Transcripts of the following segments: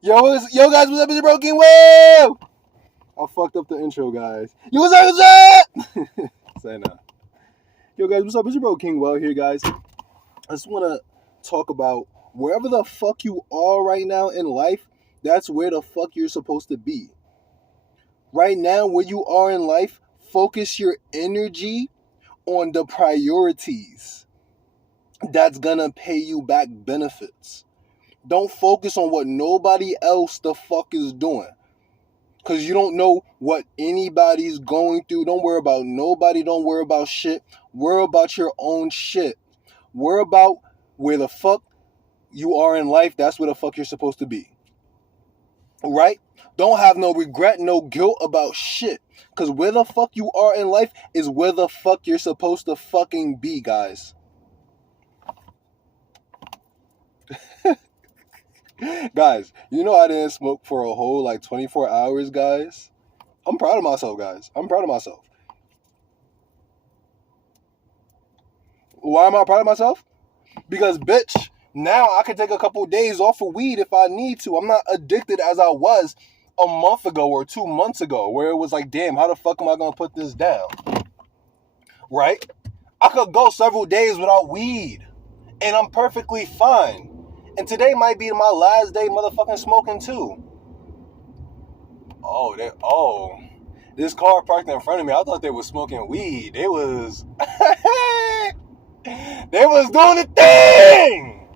Yo guys, what's up? It's Broken Whale. I fucked up the intro, guys. Yo, what's up? What's up? Say no. Yo guys, what's up? It's your bro King Well here, guys. I just want to talk about wherever the fuck you are right now in life. That's where the fuck you're supposed to be. Right now, where you are in life, focus your energy on the priorities. That's gonna pay you back benefits. Don't focus on what nobody else the fuck is doing. Because you don't know what anybody's going through. Don't worry about nobody. Don't worry about shit. Worry about your own shit. Worry about where the fuck you are in life. That's where the fuck you're supposed to be. Right? Don't have no regret, no guilt about shit. Because where the fuck you are in life is where the fuck you're supposed to fucking be, guys. Guys, you know I didn't smoke for a whole 24 hours, guys. I'm proud of myself, guys. I'm proud of myself. Why am I proud of myself? Because, bitch, now I can take a couple days off of weed if I need to. I'm not addicted as I was a month ago or 2 months ago, where it was like, damn, how the fuck am I going to put this down? Right? I could go several days without weed, and I'm perfectly fine. And today might be my last day motherfucking smoking too. This car parked in front of me. I thought they was smoking weed. They was they was doing the thing.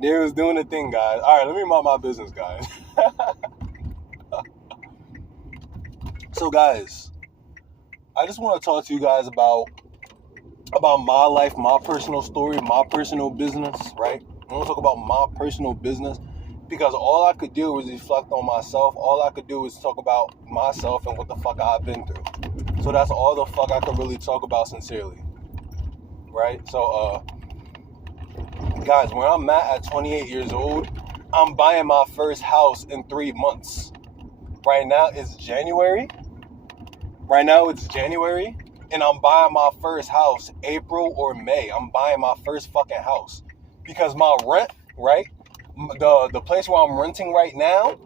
They was doing the thing, guys. All right, let me mind my business, guys. So, guys, I just want to talk to you guys about my life, my personal story, my personal business, right? I want to talk about my personal business because all I could do was reflect on myself. All I could do is talk about myself and what the fuck I've been through. So that's all the fuck I could really talk about sincerely, right? So, guys, where I'm at 28 years old, I'm buying my first house in 3 months. Right now it's January. And I'm buying my first house April or May. I'm buying my first fucking house. Because my rent, right? The place where I'm renting right now,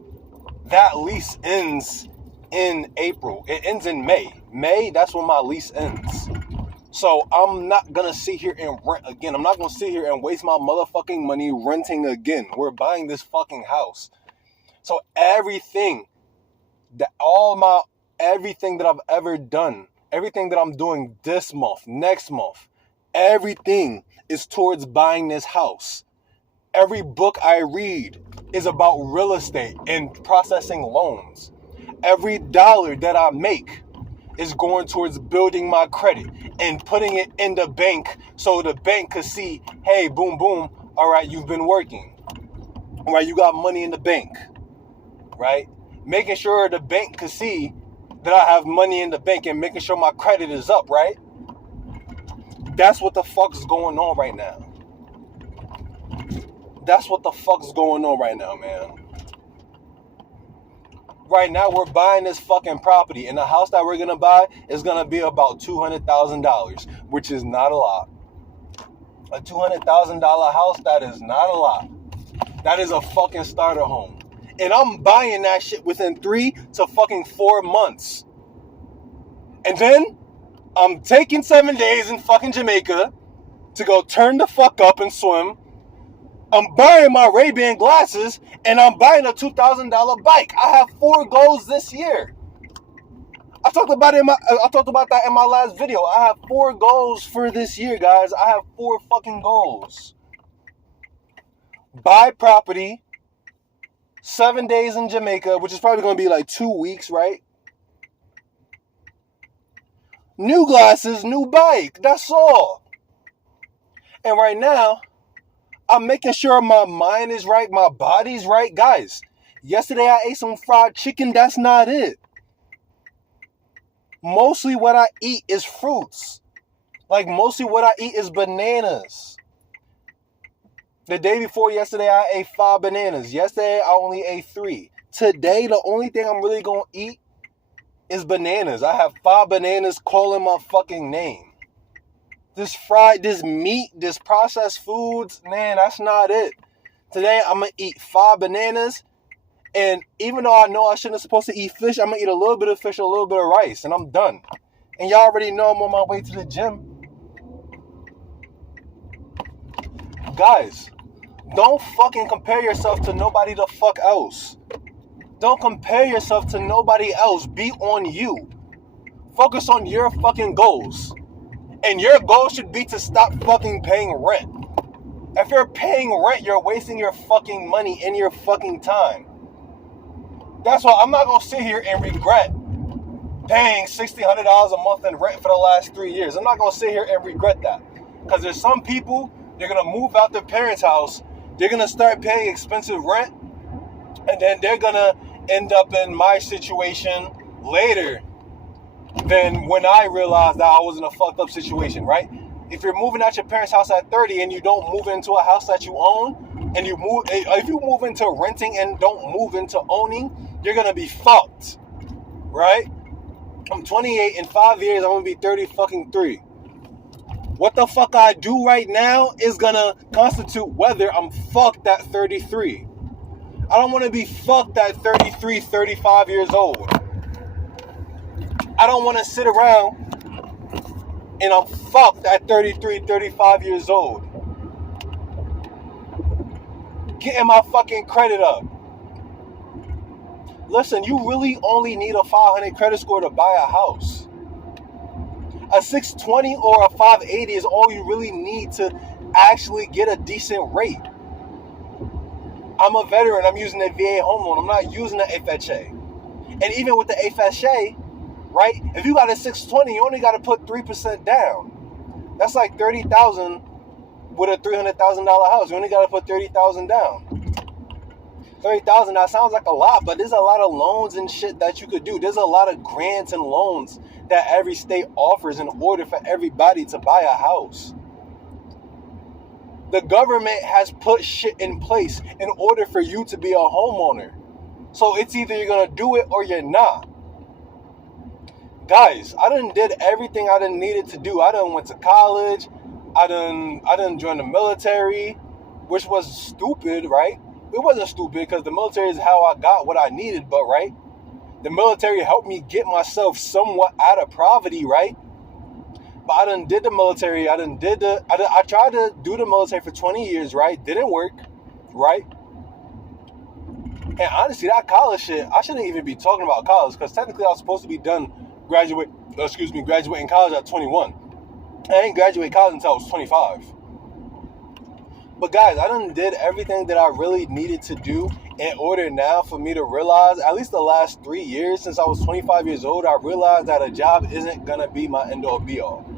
that lease ends in April. It ends in May. May, that's when my lease ends. So I'm not going to sit here and rent again. I'm not going to sit here and waste my motherfucking money renting again. We're buying this fucking house. So everything that I've ever done, everything that I'm doing this month, next month, everything is towards buying this house. Every book I read is about real estate and processing loans. Every dollar that I make is going towards building my credit and putting it in the bank so the bank could see, hey, boom, boom, all right, you've been working. All right, you got money in the bank, right? Making sure the bank could see that I have money in the bank and making sure my credit is up, right? That's what the fuck's going on right now. That's what the fuck's going on right now, man. Right now, we're buying this fucking property, and the house that we're gonna buy is gonna be about $200,000, which is not a lot. A $200,000 house, that is not a lot. That is a fucking starter home. And I'm buying that shit within 3 to fucking 4 months. And then I'm taking 7 days in fucking Jamaica to go turn the fuck up and swim. I'm buying my Ray-Ban glasses and I'm buying a $2,000 bike. I have 4 goals this year. I talked about that in my last video. I have 4 goals for this year, guys. I have 4 fucking goals. Buy property, 7 days in Jamaica, which is probably going to be 2 weeks, right? New glasses, new bike. That's all. And right now, I'm making sure my mind is right, my body's right. Guys, yesterday I ate some fried chicken. That's not it. Mostly what I eat is fruits. Mostly what I eat is bananas. The day before yesterday, I ate 5 bananas. Yesterday, I only ate 3. Today, the only thing I'm really going to eat is bananas. I have 5 bananas calling my fucking name. This meat, this processed foods, man, that's not it. Today, I'm going to eat 5 bananas. And even though I know I shouldn't supposed to eat fish, I'm going to eat a little bit of fish, a little bit of rice, and I'm done. And y'all already know I'm on my way to the gym. Guys, don't fucking compare yourself to nobody the fuck else. Don't compare yourself to nobody else. Be on you. Focus on your fucking goals. And your goal should be to stop fucking paying rent. If you're paying rent, you're wasting your fucking money and your fucking time. That's why I'm not going to sit here and regret paying $1,600 a month in rent for the last 3 years. I'm not going to sit here and regret that. Because there's some people, they're going to move out their parents' house. They're going to start paying expensive rent. And then they're going to end up in my situation later than when I realized that I was in a fucked up situation, right? If you're moving out your parents' house at 30 and you don't move into a house that you own, and if you move into renting and don't move into owning, you're going to be fucked, right? I'm 28. In 5 years, I'm going to be 30 fucking 3. What the fuck I do right now is going to constitute whether I'm fucked at 33. I don't want to be fucked at 33, 35 years old. I don't want to sit around and I'm fucked at 33, 35 years old. Getting my fucking credit up. Listen, you really only need a 500 credit score to buy a house. A 620 or a 580 is all you really need to actually get a decent rate. I'm a veteran. I'm using a VA home loan. I'm not using the FHA. And even with the FHA, right? If you got a 620, you only got to put 3% down. That's like $30,000 with a $300,000 house. You only got to put $30,000 down. $30,000, that sounds like a lot, but there's a lot of loans and shit that you could do. There's a lot of grants and loans that every state offers in order for everybody to buy a house. The government has put shit in place in order for you to be a homeowner. So it's either you're going to do it or you're not. Guys, I done did everything I done needed to do. I done went to college. I done joined the military, which was stupid, right? It wasn't stupid because the military is how I got what I needed, but right? The military helped me get myself somewhat out of poverty, right? But I done did the military. I tried to do the military for 20 years, right? Didn't work, right? And honestly, that college shit, I shouldn't even be talking about college because technically I was supposed to be done graduating college at 21. I didn't graduate college until I was 25. But guys, I done did everything that I really needed to do in order now for me to realize, at least the last 3 years since I was 25 years old, I realized that a job isn't going to be my end-all be-all.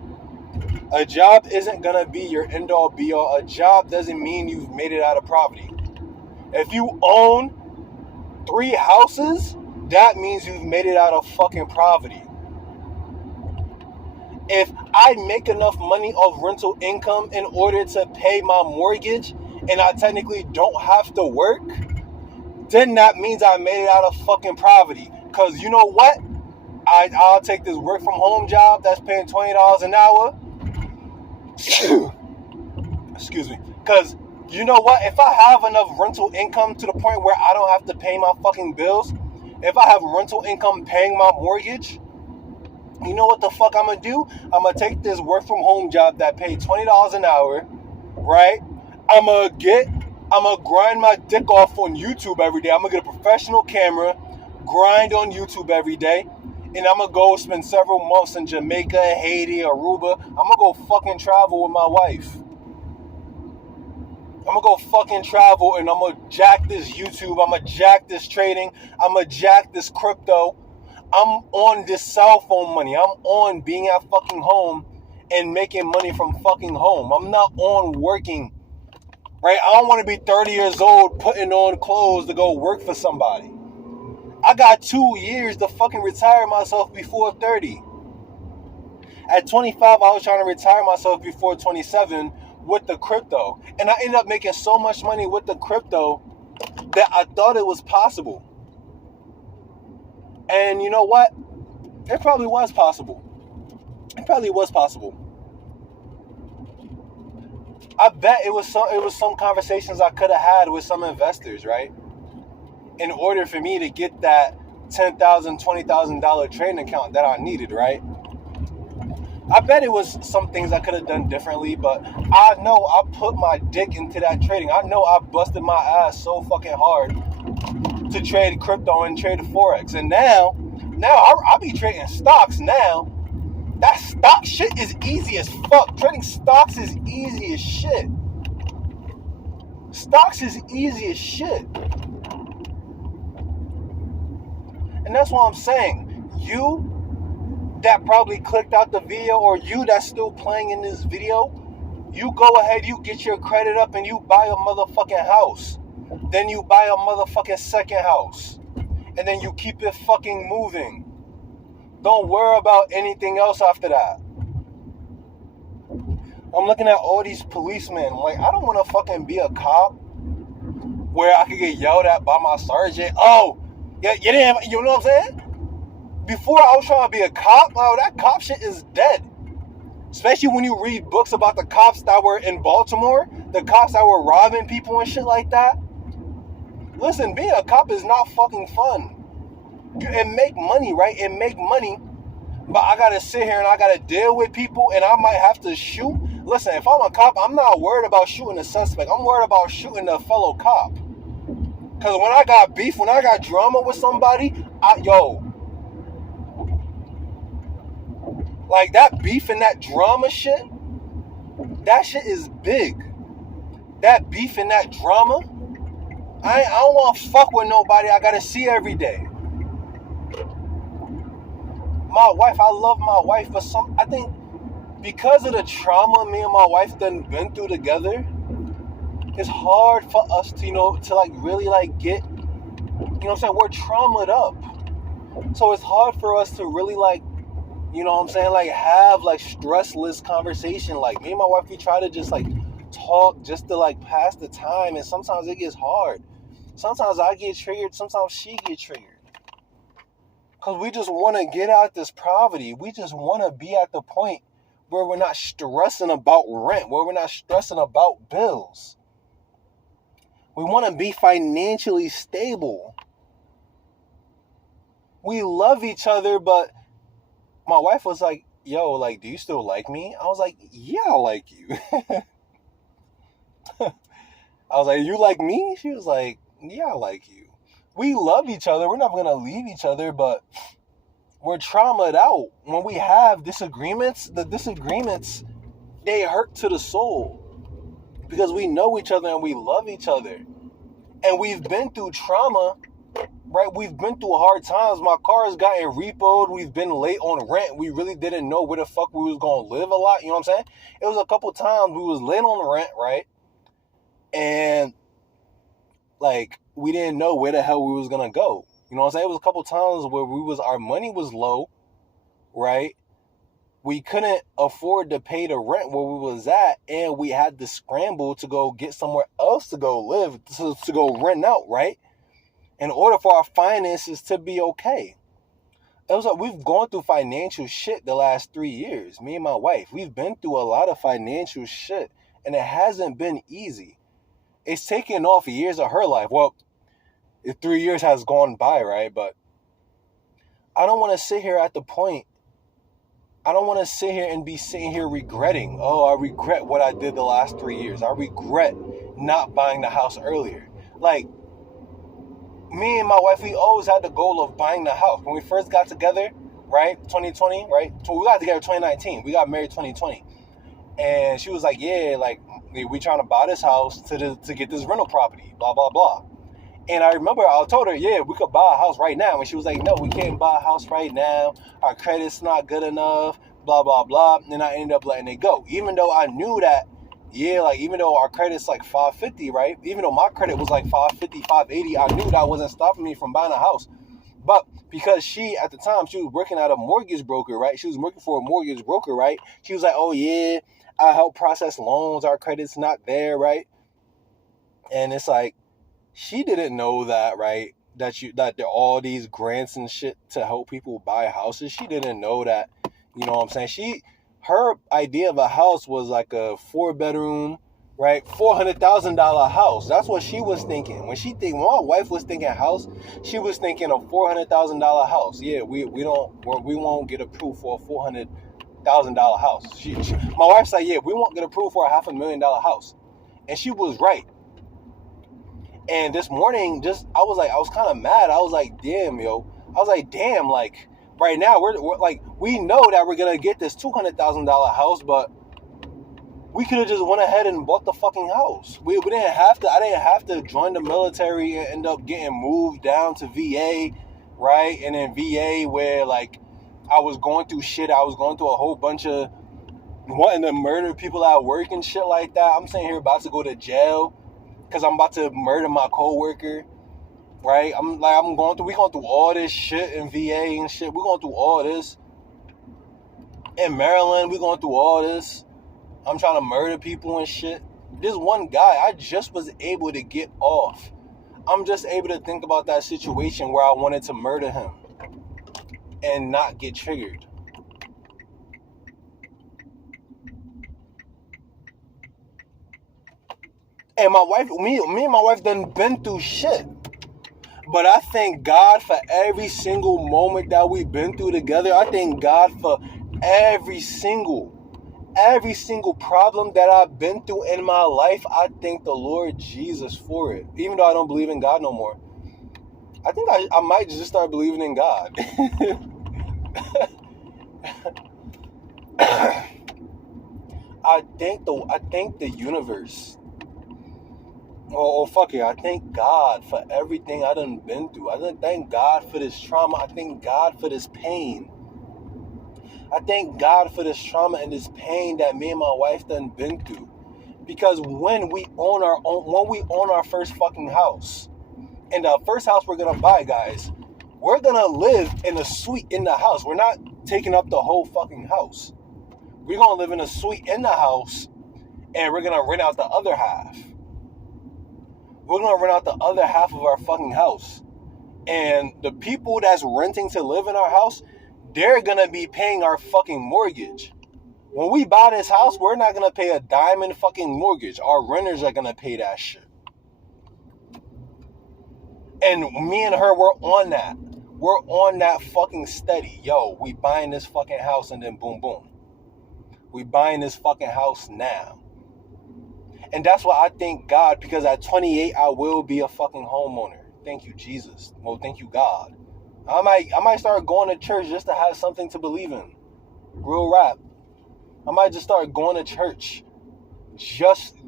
A job isn't going to be your end-all be-all. A job doesn't mean you've made it out of poverty. If you own 3 houses, that means you've made it out of fucking poverty. If I make enough money off rental income in order to pay my mortgage and I technically don't have to work, then that means I made it out of fucking poverty. Because you know what? I'll take this work from home job that's paying $20 an hour. Excuse me. Because you know what? If I have enough rental income to the point where I don't have to pay my fucking bills, if I have rental income paying my mortgage, you know what the fuck I'm going to do? I'm going to take this work from home job that paid $20 an hour, right? I'm going to grind my dick off on YouTube every day. I'm going to get a professional camera, grind on YouTube every day, and I'm going to go spend several months in Jamaica, Haiti, Aruba. I'm going to go fucking travel with my wife. I'm going to go fucking travel and I'm going to jack this YouTube. I'm going to jack this trading. I'm going to jack this crypto. I'm on this cell phone money. I'm on being at fucking home and making money from fucking home. I'm not on working, right? I don't want to be 30 years old putting on clothes to go work for somebody. I got 2 years to fucking retire myself before 30. At 25, I was trying to retire myself before 27 with the crypto. And I ended up making so much money with the crypto that I thought it was possible. And you know what? It probably was possible. It probably was possible. I bet it was some conversations I could have had with some investors, right? In order for me to get that $10,000, $20,000 trading account that I needed, right? I bet it was some things I could have done differently, but I know I put my dick into that trading. I know I busted my ass so fucking hard to trade crypto and trade Forex. And now I be trading stocks now. That stock shit is easy as fuck. Trading stocks is easy as shit. Stocks is easy as shit. And that's what I'm saying. You that probably clicked out the video, or you that's still playing in this video, you go ahead, you get your credit up and you buy a motherfucking house. Then you buy a motherfucking second house. And then you keep it fucking moving. Don't worry about anything else after that. I'm looking at all these policemen. Like, I don't want to fucking be a cop where I could get yelled at by my sergeant. Oh, yeah, you didn't, you know what I'm saying? Before I was trying to be a cop, that cop shit is dead. Especially when you read books about the cops that were in Baltimore, the cops that were robbing people and shit like that. Listen, being a cop is not fucking fun. It make money, right? It make money, but I gotta sit here and I gotta deal with people and I might have to shoot. Listen, if I'm a cop, I'm not worried about shooting a suspect. I'm worried about shooting a fellow cop. Because when I got beef, when I got drama with somebody, like that beef and that drama shit, that shit is big. That beef and that drama, I don't want to fuck with nobody I gotta see every day. My wife, I love my wife, but I think because of the trauma me and my wife done been through together, it's hard for us to, to like really like get, what I'm saying, we're traumatized up. So it's hard for us to really like, like have like stressless conversation. Like me and my wife, we try to just like talk just to like pass the time, and sometimes it gets hard. Sometimes I get triggered, sometimes she gets triggered. Because we just want to get out this poverty. We just want to be at the point where we're not stressing about rent, where we're not stressing about bills. We want to be financially stable. We love each other, but my wife was like, yo, like, do you still like me? I was like, yeah, I like you. I was like, you like me? She was like, yeah, I like you. We love each other. We're not going to leave each other, but we're traumatized out. When we have disagreements, the disagreements, they hurt to the soul because we know each other and we love each other. And we've been through trauma, right? We've been through hard times. My car has gotten repoed. We've been late on rent. We really didn't know where the fuck we was going to live a lot. You know what I'm saying? It was a couple times we was late on rent, right? And like, we didn't know where the hell we was going to go. You know what I'm saying? It was a couple times where our money was low, right? We couldn't afford to pay the rent where we was at, and we had to scramble to go get somewhere else to go live, to go rent out, right? In order for our finances to be okay. It was like we've gone through financial shit the last 3 years. Me and my wife, we've been through a lot of financial shit, and it hasn't been easy. It's taken off years of her life. Well, 3 years has gone by, right? But I don't want to sit here at the point. I don't want to sit here and be sitting here regretting. Oh, I regret what I did the last 3 years. I regret not buying the house earlier. Like, me and my wife, we always had the goal of buying the house. When we first got together, right, 2020, right? We got together 2019. We got married 2020. And she was like, yeah, like, we trying to buy this house to get this rental property, blah, blah, blah. And I remember I told her, yeah, we could buy a house right now. And she was like, no, we can't buy a house right now. Our credit's not good enough, blah, blah, blah. And I ended up letting it go. Even though I knew that, yeah, like, even though our credit's like 550, right? Even though my credit was like 550, 580, I knew that wasn't stopping me from buying a house. But because she, at the time, she was working at a mortgage broker, right? She was working for a mortgage broker, right? She was like, oh, yeah, I help process loans. Our credit's not there, right? And it's like, she didn't know that, right? That there are all these grants and shit to help people buy houses. She didn't know that, you know what I'm saying? Her idea of a house was like a 4-bedroom, right? $400,000 house. That's what she was thinking. When my wife was thinking house, she was thinking a $400,000 house. Yeah, we won't get approved for a $400,000 house. My wife's like, yeah, we won't get approved for a $500,000 house, and she was right. And this morning, I was kind of mad. I was like, damn, yo. I was like, damn, like right now we're like, we know that we're gonna get this $200,000 house, but we could have just went ahead and bought the fucking house. We didn't have to. I didn't have to join the military and end up getting moved down to VA, right? And in VA, where like I was going through shit. I was going through a whole bunch of wanting to murder people at work and shit like that. I'm sitting here about to go to jail because I'm about to murder my coworker, right? We going through all this shit in VA and shit. We're going through all this. In Maryland, we're going through all this. I'm trying to murder people and shit. This one guy, I just was able to get off. I'm just able to think about that situation where I wanted to murder him and not get triggered. And me and my wife done been through shit. But I thank God for every single moment that we've been through together. I thank God for every single problem that I've been through in my life. I thank the Lord Jesus for it. Even though I don't believe in God no more. I think I might just start believing in God. I thank the universe. Oh, fuck it. I thank God for everything I done been through. I thank God for this trauma. I thank God for this pain. I thank God for this trauma and this pain that me and my wife done been through. Because when we own our first fucking house, and the first house we're gonna buy, guys, we're gonna live in a suite in the house. We're not taking up the whole fucking house. We're gonna live in a suite in the house, and we're gonna rent out the other half. We're gonna rent out the other half of our fucking house. And the people that's renting to live in our house, they're gonna be paying our fucking mortgage. When we buy this house, we're not gonna pay a dime in fucking mortgage. Our renters are gonna pay that shit. And me and her, we're on that. We're on that fucking steady. Yo, we buying this fucking house and then boom, boom. We buying this fucking house now. And that's why I thank God, because at 28, I will be a fucking homeowner. Thank you, Jesus. Well, thank you, God. I might start going to church just to have something to believe in. Real rap. I might just start going to church just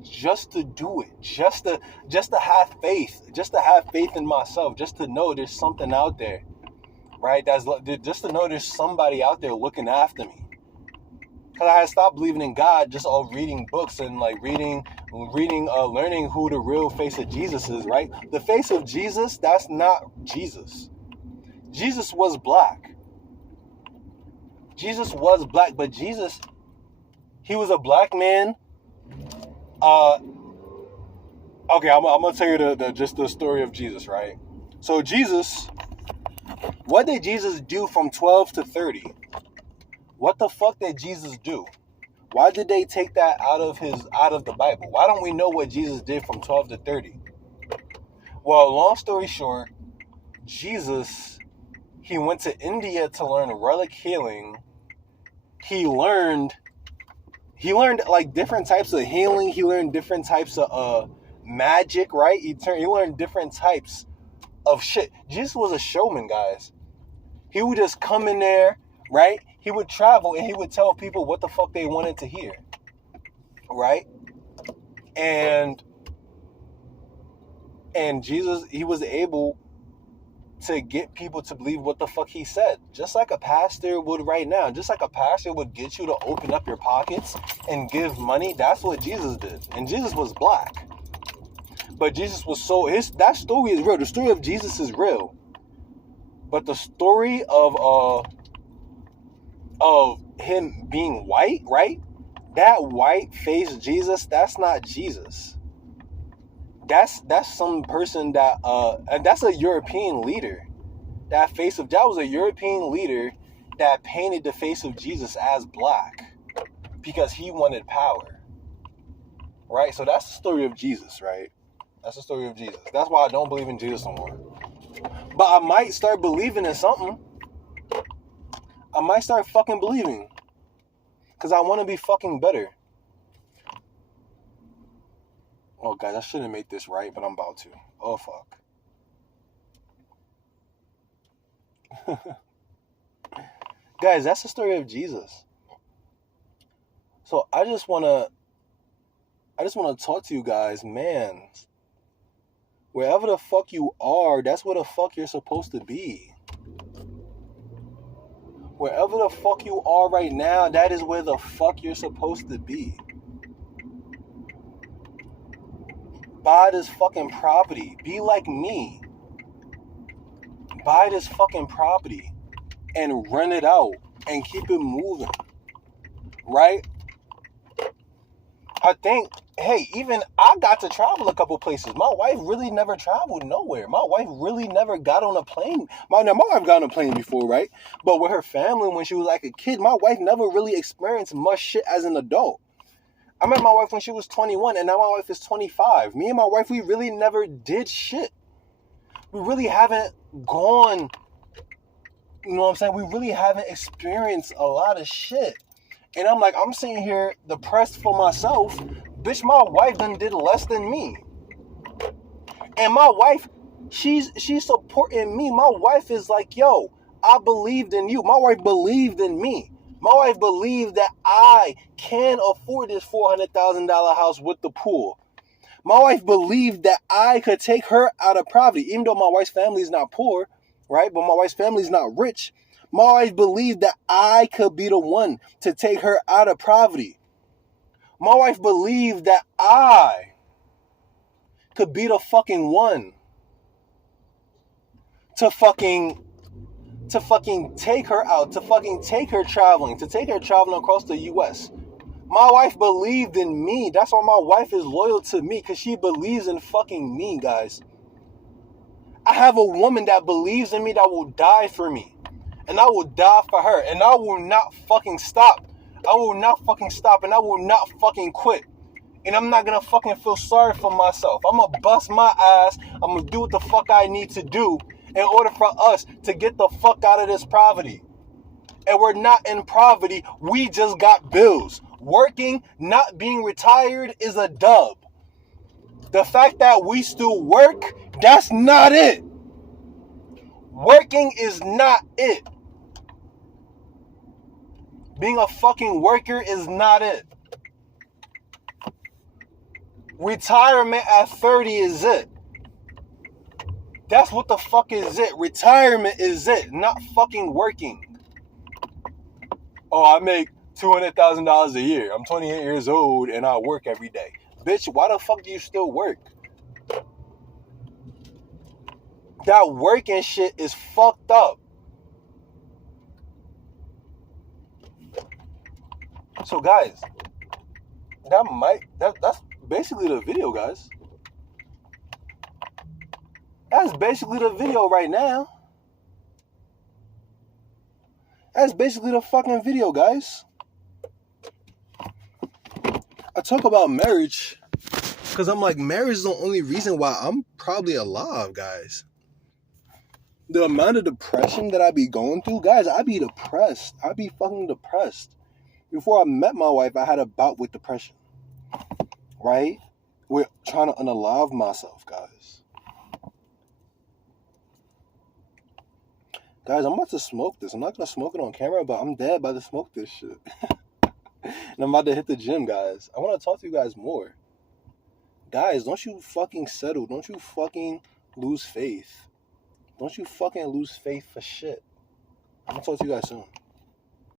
to do it. Just to have faith. Just to have faith in myself. Just to know there's something out there. Right? Just to know there's somebody out there looking after me. Because I had stopped believing in God just all reading books and like learning who the real face of Jesus is, right? The face of Jesus, that's not Jesus. Jesus was black. Jesus was black, but Jesus, he was a black man. Okay, I'm gonna tell you the story of Jesus, right? So Jesus, what did Jesus do from 12 to 30? What the fuck did Jesus do? Why did they take that out of the Bible? Why don't we know what Jesus did from 12 to 30? Well, long story short, Jesus, he went to India to learn relic healing. He learned like different types of healing. He learned different types of magic, right? He learned different types of shit. Jesus was a showman, guys. He would just come in there, right? He would travel and he would tell people what the fuck they wanted to hear, right? And Jesus, he was able to get people to believe what the fuck he said, just like a pastor would right now. Just like a pastor would get you to open up your pockets and give money. That's what Jesus did. And Jesus was black, but Jesus was that story is real. The story of Jesus is real, but the story of him being white, right? That white face Jesus, that's not Jesus. That's some person that and that's a European leader. That was a European leader that painted the face of Jesus as black because he wanted power. right? So that's the story of Jesus, right? That's the story of Jesus. That's why I don't believe in Jesus no more. But I might start believing in something. I might start fucking believing. Because I want to be fucking better. Oh, guys, I shouldn't make this right, but I'm about to. Oh, fuck. Guys, that's the story of Jesus. So I just want to talk to you guys, man. Wherever the fuck you are, that's where the fuck you're supposed to be. Wherever the fuck you are right now, that is where the fuck you're supposed to be. Buy this fucking property. Be like me. Buy this fucking property and rent it out and keep it moving. Right? I think, hey, even I got to travel a couple places. My wife really never traveled nowhere. My wife really never got on a plane. My wife got on a plane before, right? But with her family when she was like a kid, my wife never really experienced much shit as an adult. I met my wife when she was 21, and now my wife is 25. Me and my wife, we really never did shit. We really haven't gone, you know what I'm saying? We really haven't experienced a lot of shit. And I'm like, I'm sitting here depressed for myself. Bitch, my wife done did less than me. And my wife, she's supporting me. My wife is like, yo, I believed in you. My wife believed in me. My wife believed that I can afford this $400,000 house with the pool. My wife believed that I could take her out of poverty, even though my wife's family is not poor, right? But my wife's family is not rich. My wife believed that I could be the one to take her out of poverty. My wife believed that I could be the fucking one to fucking take her out, to fucking take her traveling across the U.S. My wife believed in me. That's why my wife is loyal to me, because she believes in fucking me, guys. I have a woman that believes in me, that will die for me. And I will die for her. And I will not fucking stop. I will not fucking stop. And I will not fucking quit. And I'm not gonna fucking feel sorry for myself. I'm gonna bust my ass. I'm gonna do what the fuck I need to do in order for us to get the fuck out of this poverty. And we're not in poverty. We just got bills. Working, not being retired is a dub. The fact that we still work, that's not it. Working is not it. Being a fucking worker is not it. Retirement at 30 is it. That's what the fuck is it. Retirement is it, not fucking working. Oh, I make $200,000 a year. I'm 28 years old and I work every day. Bitch, why the fuck do you still work? That working shit is fucked up. So guys, that's basically the video, guys. That's basically the video right now. That's basically the fucking video, guys. I talk about marriage because I'm like, marriage is the only reason why I'm probably alive, guys. The amount of depression that I be going through, guys, I be depressed. I be fucking depressed. Before I met my wife, I had a bout with depression. Right? We're trying to unalive myself, guys. Guys, I'm about to smoke this. I'm not going to smoke it on camera, but I'm dead about to smoke this shit. And I'm about to hit the gym, guys. I want to talk to you guys more. Guys, don't you fucking settle. Don't you fucking lose faith. Don't you fucking lose faith for shit. I'm going to talk to you guys soon.